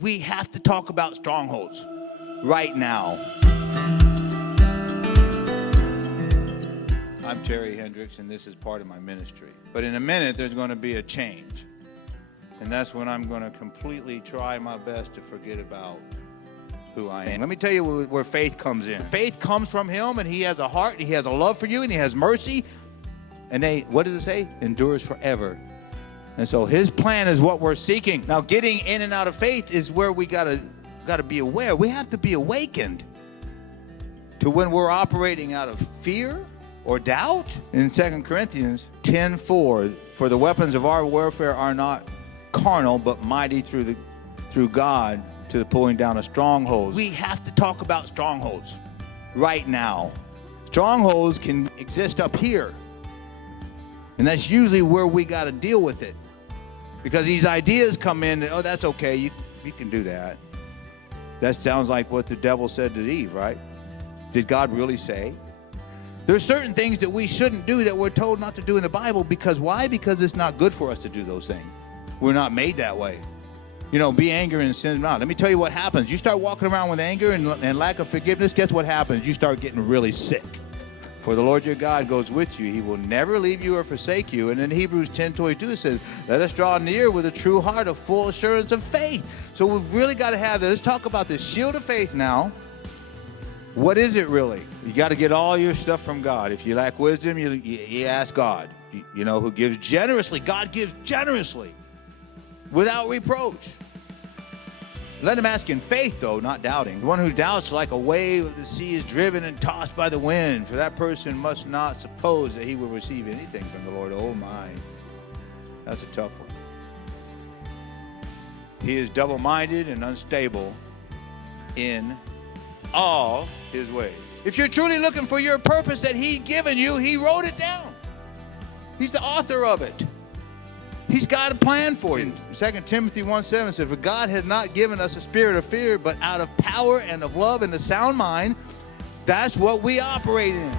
we have to talk about strongholds right now. I'm Terry Hendricks, and this is part of my ministry. But in a minute, there's going to be a change. And that's when I'm going to completely try my best to forget about who I am. Let me tell you where faith comes in. Faith comes from him, and he has a heart, he has a love for you, and he has mercy. And what does it say? Endures forever. And so his plan is what we're seeking. Now, getting in and out of faith is where we got to be aware. We have to be awakened to when we're operating out of fear or doubt. In 2 Corinthians 10:4, for the weapons of our warfare are not carnal, but mighty through God to the pulling down of strongholds. We have to talk about strongholds right now. Strongholds can exist up here, and that's usually where we got to deal with it, because these ideas come in that, oh, that's okay, you can do that. That sounds like what the devil said to Eve, right? Did God really say? There's certain things that we shouldn't do that we're told not to do in the Bible. Because why? Because it's not good for us to do those things. We're not made that way. Be angry and sin not. Let me tell you what happens. You start walking around with anger and lack of forgiveness, guess what happens? You start getting really sick. For the Lord your God goes with you. He will never leave you or forsake you. And in Hebrews 10:22 it says, let us draw near with a true heart of full assurance of faith. So we've really got to have this. Let's talk about this shield of faith now. What is it really? You got to get all your stuff from God. If you lack wisdom, you ask God, who gives generously. God gives generously without reproach. Let him ask in faith, though, not doubting. The one who doubts, like a wave of the sea, is driven and tossed by the wind. For that person must not suppose that he will receive anything from the Lord. Oh, my. That's a tough one. He is double-minded and unstable in all his ways. If you're truly looking for your purpose that he's given you, he wrote it down. He's the author of it. He's got a plan for you. 2 Timothy 1:7 says, for God has not given us a spirit of fear, but out of power and of love and a sound mind. That's what we operate in.